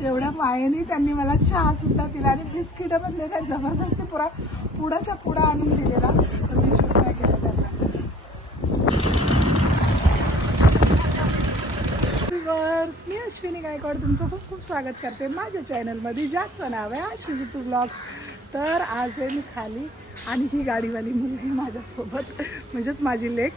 एवढ्या मायेने त्यांनी मला चहा सुद्धा दिला आणि बिस्किट पण दिले जबरदस्ती पुरा पुढाच्या पुढा आणून दिलेला. तर मी शूट नाही केलं त्यांना मी अश्विनी गायकवाड तुमचं खूप खूप स्वागत करते माझ्या चॅनलमध्ये ज्याचं नाव आहे अश्विनी तू ब्लॉग्स तर आज आहे मी खाली आणि ही गाडीवाली मुलगी माझ्यासोबत म्हणजेच माझी लेक.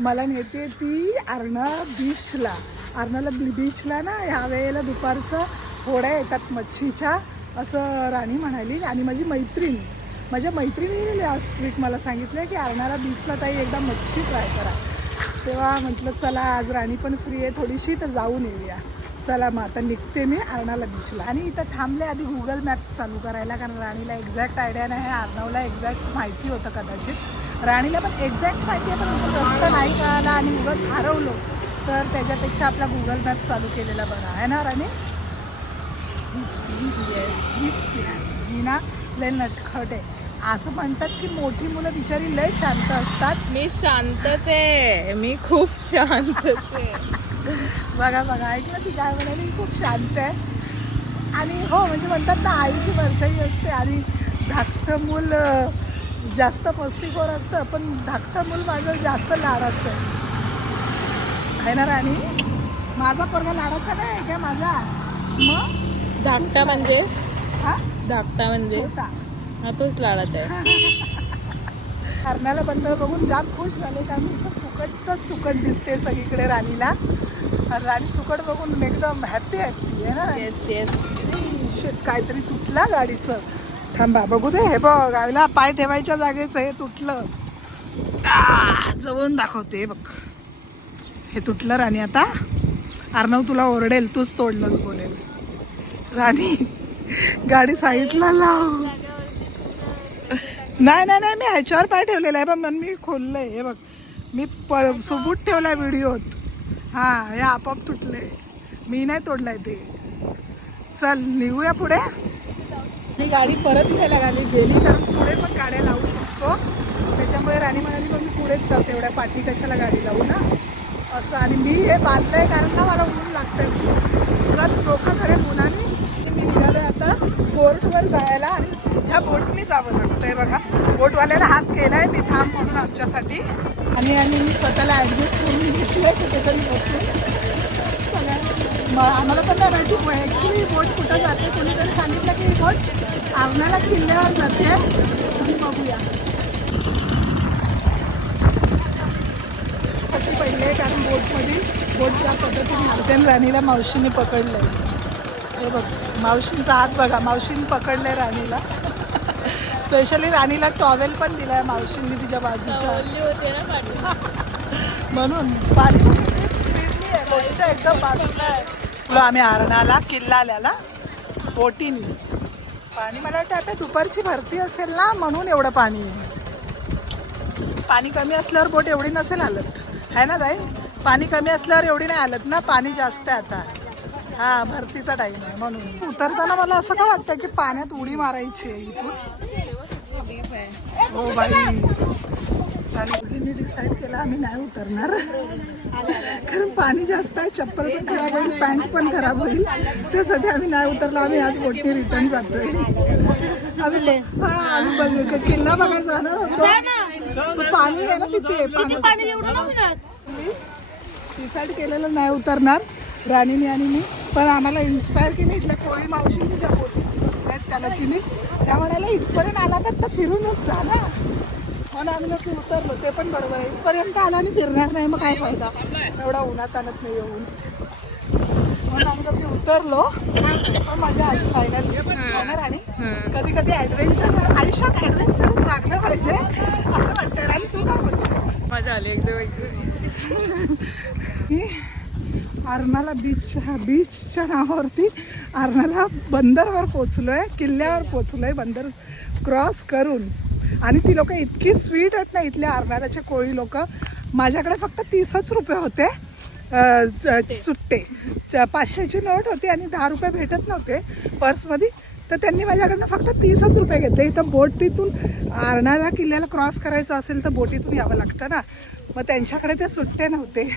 मला नेते ती अर्णा बीचला आरणाला बीचला ना ह्या वेळेला दुपारचं होड्या येतात मच्छीच्या असं राणी म्हणाली. आणि माझी मैत्रीण माझ्या मैत्रिणीने लास्ट वीक मला सांगितलं की आरणाला बीचला ताई एकदा मच्छी ट्राय करा. तेव्हा म्हटलं चला आज राणी पण फ्री आहे थोडीशी तर जाऊन येऊया. चला मग आता निघते मी अर्णाला बीचला आणि इथं थांबले आधी गुगल मॅप चालू करायला कारण राणीला एक्झॅक्ट आयडिया नाही अर्णवला एक्झॅक्ट माहिती होतं कदाचित. राणीला पण एक्झॅक्ट माहिती आहे पण रस्ता नाही कळाला आणि उगाच हरवलो. तर त्याच्यापेक्षा आपला गुगल मॅप चालू केलेला बरा आहे ना राणी. ही ना लय नटखट आहे. असं म्हणतात की मोठी मुलं बिचारी लय शांत असतात. मी शांतच आहे. मी खूप शांतच आहे. बघा बघा ऐकलं ती काय म्हणाली? खूप शांत आहे. आणि हो म्हणजे म्हणतात ना आईची वरचाई असते आणि धाकटं मूल जास्त मस्तीखोर असतं पण धाकटं मूल माझं जास्त लाडाचं आहे. आहे ना राणी माझा पोरगा लाडाचा नाही आहे का माझा? मग? धाकटा म्हणजे? हा? धाकटा म्हणजे? हा तोच लाडाचा आहे. हरणाला बंदर बघून जाम खुश झाले कारण इथं सुकटच सुकट दिसते सगळीकडे राणीला. आणि राणी सुकट बघून एकदम हॅपी हॅपी आहे ना? येस येस शेत काहीतरी तुटला गाडीचं. थांबा बघू दे हे बघ आईला पाय ठेवायच्या जागेच हे तुटलं. जवळून दाखवते बघ. हे तुटलं राणी आता. अर्णव तुला ओरडेल तूच तोडलंच बोलेल. राणी गाडी साईडला लाव. नाही नाही नाही मी ह्याच्यावर पाय ठेवलेला आहे. पण मी मी खोललंय. हे बघ मी प सुबूत ठेवला व्हिडिओत. हां हे आपोआप तुटले. मी नाही तोडलाय ते. चल निघूया पुढे. मी गाडी परत घ्यायला गाली गेली कारण पुढे पण गाड्या लावू शकतो. त्याच्यामुळे राणी म्हणाली पण मी पुढेच लावते एवढ्या पाठी कशाला गाडी लावू ना? असं. आणि मी हे बांधलंय कारण का मला ऊन लागतंय. प्लस डोकं करेल उन्हाने मी आहे आता फोर्टवर जायला आणि ह्या बोटनी जावं लागतंय बघा. बोटवाल्याला हात केलाय मी थांब म्हणून आमच्यासाठी. आणि आणि मी स्वतःला ॲडजस्ट करून घेतलंय कुठेतरी बसून. चला. मग आम्हाला पण नाही माहिती ॲक्च्युली बोट कुठं जाते? कोणीतरी सांगितलं की ही बोट आवण्याला किल्ल्यावर जाते. तुम्ही बघूया. पडले कारण बोटमध्ये बोट ज्या पद्धतीने आणि राणीला मावशीने पकडलंय. हे बघ मावशींचा हात बघा मावशीने पकडलंय राणीला. स्पेशली राणीला टॉवेल पण दिलाय मावशींनी तिच्या बाजूच्या. म्हणून पाणी आहे एकदम बाजूला आहे. तुला आम्ही आरणाला किल्ला आल्याला बोटीने. पाणी मला वाटतं आता दुपारची भरती असेल ना म्हणून एवढं पाणी. आहे पाणी कमी असल्यावर बोट एवढी नसेल हालत. आहे ना ताई? पाणी कमी असल्यावर एवढी नाही आलत ना पाणी जास्त आहे आता. हा भरतीचा टाईम आहे म्हणून. उतरताना मला असं का वाटतं की पाण्यात उडी मारायची आहे इथून? हो बाई. आणि दोघींनी डिसाईड केलं आम्ही नाही उतरणार. कारण पाणी जास्त आहे चप्पल पण खराब होईल पॅन्ट पण खराब होईल. त्यासाठी आम्ही नाही उतरलो आम्ही आज बोटने रिटर्न जातोय. आम्ही हा आम्ही बघ. किल्ला बघायला जाणार होतो. पण पाणी आहे ना तिथे? पाणी डिसाईड केलेलं नाही उतरणार राणीने आणि मी. पण आम्हाला इन्स्पायर की नाही इथल्या कोळी बोटीत बसल्यात त्याला की नाही त्या म्हणाला इथपर्यंत आला तर फिरूनच जा ना. म्हणून आम्ही नक्की उतरलो. ते पण बरोबर आहे. इथपर्यंत आला आणि फिरणार नाही मग काय फायदा? एवढा उन्हात आणत नाही येऊन. म्हणून आम्ही नक्की उतरलो. पण मजा आली फायनल आणि कधी कधी ॲडव्हेंचर आयुष्यात ॲडव्हेंचरच वागलं पाहिजे. आणि तू काय बोलते मजा आली एकदम एकदम. मी आरणाला बीचच्या बीचच्या नावावरती आरणाला बंदरवर पोचलोय किल्ल्यावर पोचलोय बंदर क्रॉस करून. आणि ती लोक इतकी स्वीट आहेत ना इथल्या आरणाराचे कोळी लोक. माझ्याकडे फक्त तीसच रुपये होते. सुट्टे. च- पाचशेची नोट होती आणि दहा रुपये भेटत नव्हते. पर्समध्ये तर त्यांनी माझ्याकडनं फक्त तीसच रुपये घेतले. इथं बोटीतून आरणारा किल्ल्याला क्रॉस करायचं असेल तर बोटीतून यावं लागतं ना. मग त्यांच्याकडे ते सुट्टे नव्हते.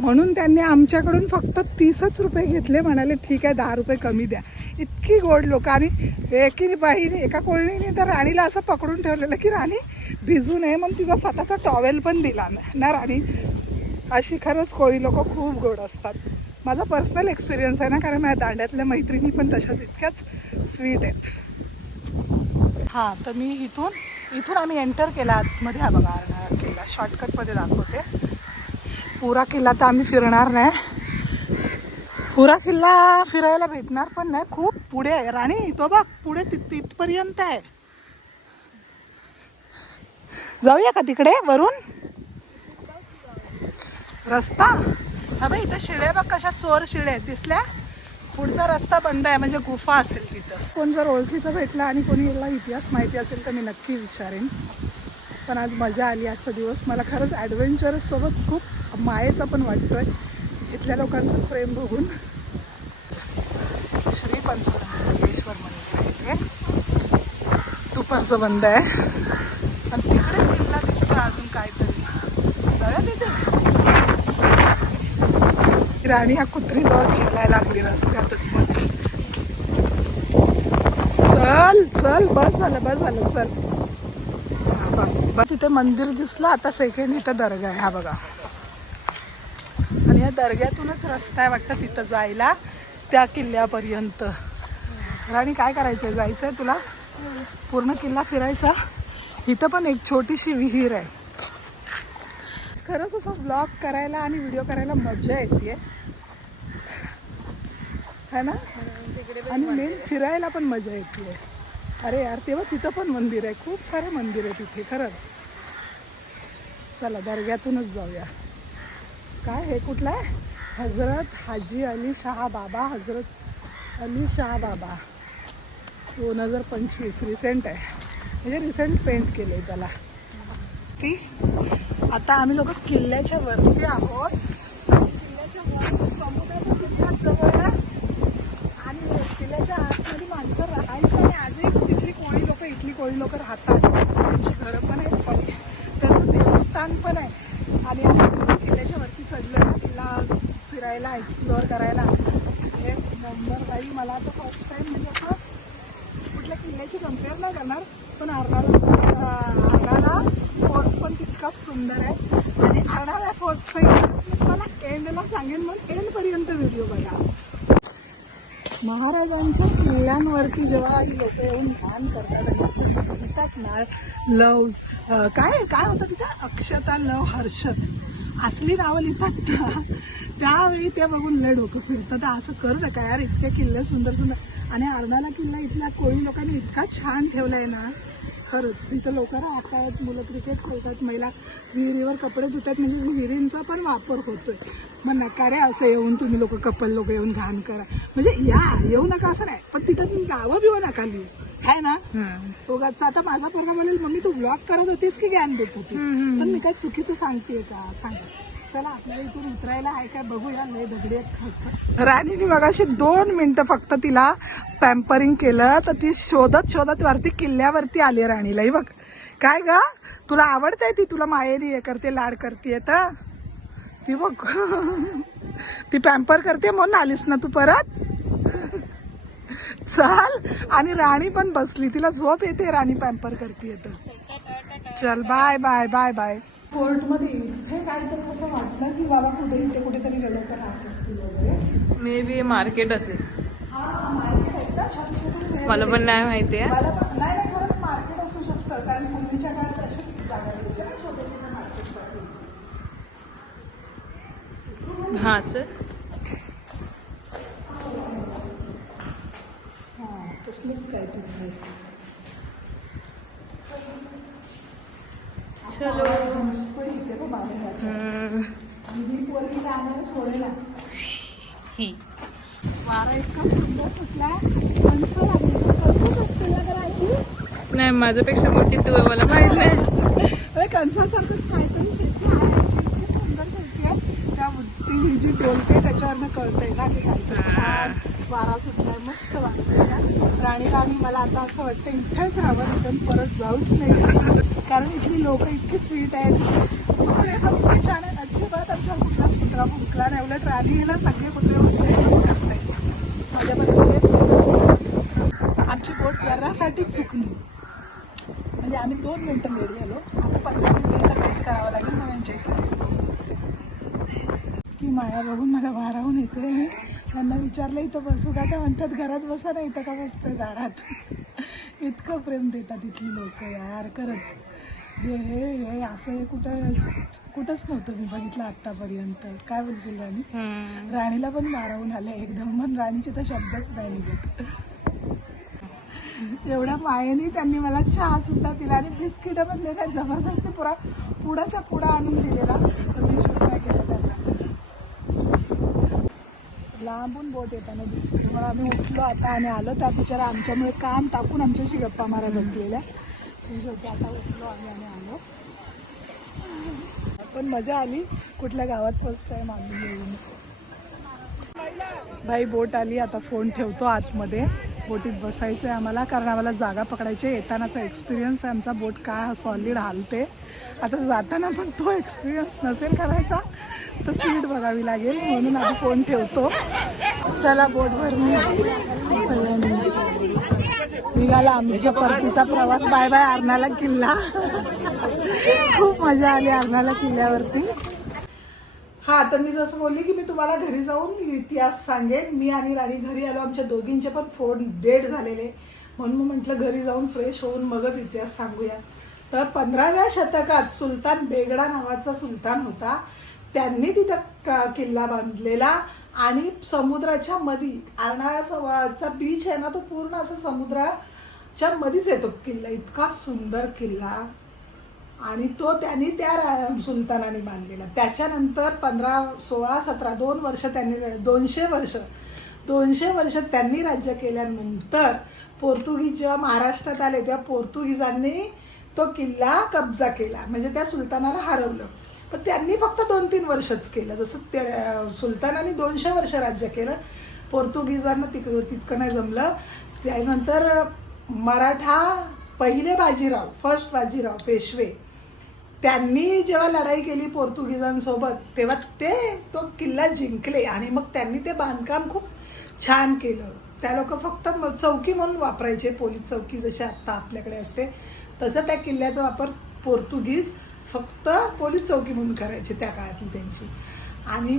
म्हणून त्यांनी आमच्याकडून फक्त तीसच रुपये घेतले. म्हणाले ठीक आहे दहा रुपये कमी द्या. इतकी गोड लोक. आणि एकी बाईने एका कोळीने तर राणीला असं पकडून ठेवलेलं की राणी भिजू नये. म्हणून तिचा स्वतःचा टॉवेल पण दिला ना राणी? अशी खरंच कोळी लोक खूप गोड असतात. माझा पर्सनल एक्सपिरियन्स आहे ना कारण माझ्या दांड्यातल्या मैत्रिणी पण तशाच इतक्याच स्वीट आहेत. हां तर मी इथून इथून आम्ही एंटर केला आतमध्ये हा बघा अर्धा किल्ला शॉर्टकटमध्ये दाखवते. पुरा किल्ला तर आम्ही फिरणार नाही. पुरा किल्ला फिरायला भेटणार पण नाही. खूप पुढे आहे. राणी तो बघ पुढे तिथ तिथपर्यंत आहे. जाऊया का तिकडे वरून? रस्ता? हा बाई इथं शिळे बघ कशा चोर शिळे आहेत. दिसल्या? पुढचा रस्ता बंद आहे म्हणजे गुफा असेल तिथं. कोण जर ओळखीचं भेटलं आणि कोणी याला इतिहास माहिती असेल तर मी नक्की विचारेन. पण आज मजा आली आजचा दिवस. मला खरंच ॲडव्हेंचरस सोबत खूप मायेचा पण वाटतोय. इथल्या लोकांचं प्रेम बघून. श्री पंचमंगेश्वर मंदिर आहे ते. दुपारचं बंद आहे. आणि तिकडे किल्ला दिसतो अजून काहीतरी. जाऊया तिथे? राणी हा कुत्रीजवळ खेळायला लागली रस्त्यातच चल चल बस झालं बस झालं चल. बस बस. तिथे मंदिर दिसलं आता सेकंड इथं दर्गा आहे हा बघा. आणि या दर्ग्यातूनच रस्ता आहे वाटतं तिथं जायला त्या किल्ल्यापर्यंत. राणी काय करायचंय? जायचंय तुला? पूर्ण किल्ला फिरायचा? इथं पण एक छोटीशी विहीर आहे. खरंच असं ब्लॉग करायला आणि व्हिडिओ करायला मजा येते है ना? आणि मेन फिरायला पण मजा येते अरे यार तेव्हा तिथं पण मंदिर आहे. खूप सारे मंदिर आहे तिथे खरंच. चला दर्ग्यातूनच जाऊया. काय हे कुठलं आहे? हजरत हाजी अली शाह बाबा हजरत अली शाह बाबा. दोन हजार पंचवीस रिसेंट आहे. म्हणजे रिसेंट पेंट केलं आहे त्याला. ती आता आम्ही लोक किल्ल्याच्या वरती आहोत. किल्ल्याच्या वर समुद्राच्या किल्ल्यात जवळ आहे. आणि किल्ल्याच्या आतमध्ये माणसं राहायची आणि आजही तिथली कोळी लोक इथली कोळी लोक राहतात. त्यांची घरं पण आहेत सॉरी त्यांचं देवस्थान पण आहे. आणि आम्ही किल्ल्याच्या वरती चढलो किल्ला फिरायला एक्सप्लोअर करायला हे नंबर बाई मला आता फर्स्ट टाइम म्हणजे असं कुठल्या किल्ल्याची कंपेअर नाही करणार पण अर्नाला अर्नाला फोर्ट पण तितकाच सुंदर आहे आणि अर्नाला फोर्टचा इतिहास मी तुम्हाला एंडला सांगेन मग. एंडपर्यंत व्हिडिओ बघा. महाराजांच्या किल्ल्यांवरती जेव्हा ही लोक येऊन ध्यान करतात असं म्हणतात ना लव्ज काय काय होतं तिथं? अक्षता लव हर्षद. असली नावं लिहितात ना त्यावेळी ते बघून लय डोकं फिरतं. तर असं करू नका यार इतके किल्ले सुंदर सुंदर. आणि अर्नाला किल्ला इथल्या कोळी लोकांनी इतका छान ठेवलाय ना खरंच. इथं लोक राहतात मुलं क्रिकेट खेळतात महिला विहिरीवर कपडे धुतात म्हणजे विहिरींचा पण वापर होतोय. मग नका रे असं येऊन तुम्ही लोक कपल लोक येऊन घाण करा. म्हणजे या येऊ नका असं नाही. पण तिथं तुम्ही गावं बिवं नका लिहू. आहे ना? उगाच आता माझा पोरगा म्हणेल मम्मी तू ब्लॉग करत होतीस की ज्ञान देत होतीस पण मी काय चुकीचं सांगतेय का? सांग. चला आपल्याला इथून उतरायला आहे काय बघूया नाही दगडी आहेत. राणीने मगाशी दोन मिनिटं फक्त तिला पॅम्परिंग केलं तर ती शोधत शोधत वरती किल्ल्यावरती आली राणीला. बघ. काय ग? तुला आवडतंय ती? तुला मायेरी हे करते लाड करते तर? ती बघ. ती पॅम्पर करते म्हणून आलीस ना तू परत? चल. आणि राणी पण बसली. तिला झोप येते राणी पॅम्पर करते तर. चल बाय बाय बाय बाय कोर्टमध्ये इथे काहीतरी असं वाटलं की बाबा कुठे इथे कुठेतरी लोक राहत असतील वगैरे. मे बी मार्केट असेल. हा मार्केट मला पण नाही माहिती आहे. मला नाही नाही खरंच मार्केट असू शकतं. कारण पूर्वीच्या काळात अशीच जागा छोटे छोटे मार्केटसाठी हाच हा ही पोरगी काय आम्हाला गं राणी? नाही माझ्यापेक्षा मोठी तू आहे मला माहीत नाही. कणसासारखंच काहीतरी शेती आहे सुंदर शेती आहे. त्या ती ही जी डोलते त्याच्यावरनं कळतंय ना की वारा सुटलाय मस्त वारा सुटला राणी मला आता असं वाटतं इथेच राहावं इथून परत जाऊच नाही. कारण इथली लोक इतकी स्वीट आहेत. कपडे पण इतके छान आहेत अजिबात आमच्या कुठलाच कुत्रा फुंकला नाही. उलट राणीला सगळे कुत्रे उतरवूनच करताय आमची बोट जरासाठी चुकली. म्हणजे आम्ही दोन मिनटं लेट झालो. आता पंधरा मिनिटं वेट करावं लागेल मग यांच्या इथे की माया बघून मला वाराहून येते मी त्यांना विचारलं इथं बसू का? त्या म्हणतात घरात बसा ना इथं का बसतंय दारात? इतकं प्रेम देतात इथली लोक यार खरंच. हे हे हे असं हे कुठं कुठंच नव्हतं मी बघितलं आत्तापर्यंत. काय बोलशील राणी? राणीला पण भारावून आले एकदम पण राणीचे तर शब्दच नाही निघत. एवढ्या मायेने त्यांनी मला चहा सुद्धा दिला आणि बिस्किट मधले काय जबरदस्ती पुरा पुढाच्या पुढा आणून दिलेला तर मी शूट नाही केलं त्यांना लांबून बोट येताना दिसली मग आम्ही उठलो आता आणि आलो. त्या बिचारा आमच्यामुळे काम टाकून आमच्याशी गप्पा मारा बसलेल्या. शेवटी आता उठलो आम्ही आणि आलो. पण मजा आली. कुठल्या गावात फर्स्ट टाइम आम्ही येऊन भाई बोट आली. आता फोन ठेवतो आतमध्ये. बोटीत बसायचं आहे आम्हाला कारण आम्हाला जागा पकडायची आहे. येतानाचा एक्सपिरियन्स आहे. आमचा बोट काय सॉलिड हालते. आता जाताना पण तो एक्सपिरियन्स नसेल करायचा तर सीट बघावी लागेल म्हणून आम्ही फोन ठेवतो. चला बोटवर सगळ्यांनी निघाला आमच्या परतीचा प्रवास. बाय बाय अर्नाला किल्ला. खूप मजा आली अर्नाला किल्ल्यावरती. हा तर मी जसं बोलली की मी तुम्हाला घरी जाऊन इतिहास सांगेन. मी आणि राणी घरी आलो आमच्या दोघींचे पण फोन डेड झालेले. म्हणून मग म्हटलं घरी जाऊन फ्रेश होऊन मगच इतिहास सांगूया. तर पंधराव्या शतकात सुलतान बेगडा नावाचा सुलतान होता. त्यांनी तिथं किल्ला बांधलेला आणि समुद्राच्या मधी आरणाचा बीच आहे ना तो पूर्ण असं समुद्राच्या मध्येच येतो किल्ला. इतका सुंदर किल्ला. आणि तो त्यांनी त्या रा- सुलतानाने बांधलेला. त्याच्यानंतर पंधरा सोळा सतरा दोन वर्ष त्यांनी दोनशे वर्ष दोनशे वर्ष त्यांनी राज्य केल्यानंतर पोर्तुगीज जेव्हा महाराष्ट्रात आले तेव्हा पोर्तुगीजांनी तो किल्ला कब्जा केला. म्हणजे त्या सुलतानाला हरवलं. पण त्यांनी फक्त दोन तीन वर्षच केलं. जसं ते सुलतानाने दोनशे वर्ष राज्य केलं पोर्तुगीजांना तिक तितकं नाही जमलं. त्यानंतर मराठा पहिले बाजीराव फर्स्ट बाजीराव पेशवे त्यांनी जेव्हा लढाई केली पोर्तुगीजांसोबत तेव्हा ते तो किल्ला जिंकले आणि मग त्यांनी ते बांधकाम खूप छान केलं. त्या लोक फक्त चौकी म्हणून वापरायचे पोलीस चौकी जशी आत्ता आपल्याकडे असते तसं त्या किल्ल्याचा वापर पोर्तुगीज फक्त पोलीस चौकी म्हणून करायचे त्या काळातली त्यांची. आणि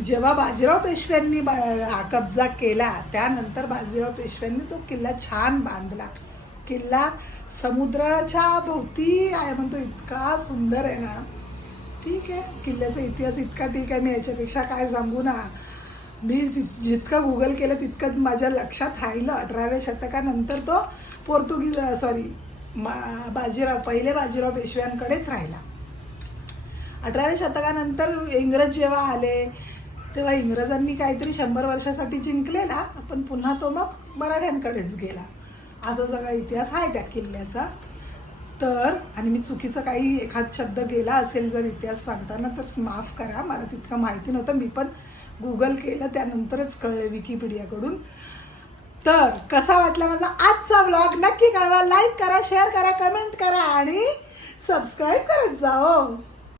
जेव्हा बाजीराव पेशव्यांनी बा कब्जा केला त्यानंतर बाजीराव पेशव्यांनी तो किल्ला छान बांधला. किल्ला समुद्राच्या भोवती आहे म्हणतो. इतका सुंदर आहे ना. ठीक आहे. किल्ल्याचा इतिहास इतका ठीक आहे. मी याच्यापेक्षा काय सांगू ना. मी जितकं गुगल केलं तितकं माझ्या लक्षात राहिलं. अठराव्या शतकानंतर तो पोर्तुगीज सॉरी मा बाजीराव पहिले बाजीराव पेशव्यांकडेच राहिला. अठराव्या शतकानंतर इंग्रज जेव्हा आले तेव्हा इंग्रजांनी काहीतरी शंभर वर्षासाठी जिंकलेला पण पुन्हा तो मग मराठ्यांकडेच गेला. असा सगळा इतिहास आहे त्या किल्ल्याचा. तर आणि मी चुकीचं काही एखाद शब्द गेला असेल जर इतिहास सांगताना तर माफ करा मला तितकं माहिती नव्हतं. मी पण गुगल केलं त्यानंतरच कळलं विकिपीडियाकडून तर कसा वाटला माझा आजचा ब्लॉग नक्की कळवा. लाईक करा शेअर करा कमेंट करा आणि सबस्क्राईब करत जा